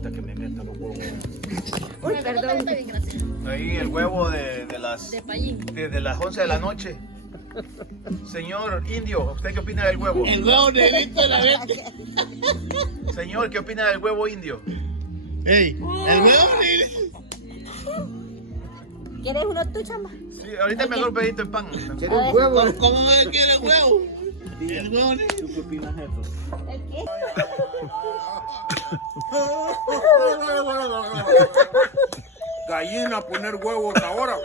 gusta que me metan los huevos. Uy, perdón. Ahí el huevo de Payín. desde las 11 de la noche. Señor indio, ¿usted qué opina del huevo? El huevo negrito de la verde. Señor, ¿qué opina del huevo indio? Ey, el huevo negrito. ¿Quieres uno tú, chama? Sí, ahorita me hago un pedito de pan. ¿Quieres un huevo? ¿Cómo quiere el huevo? El huevo negro. ¿Tú qué opinas de eso? ¿El qué? Gallina, poner huevos ahora.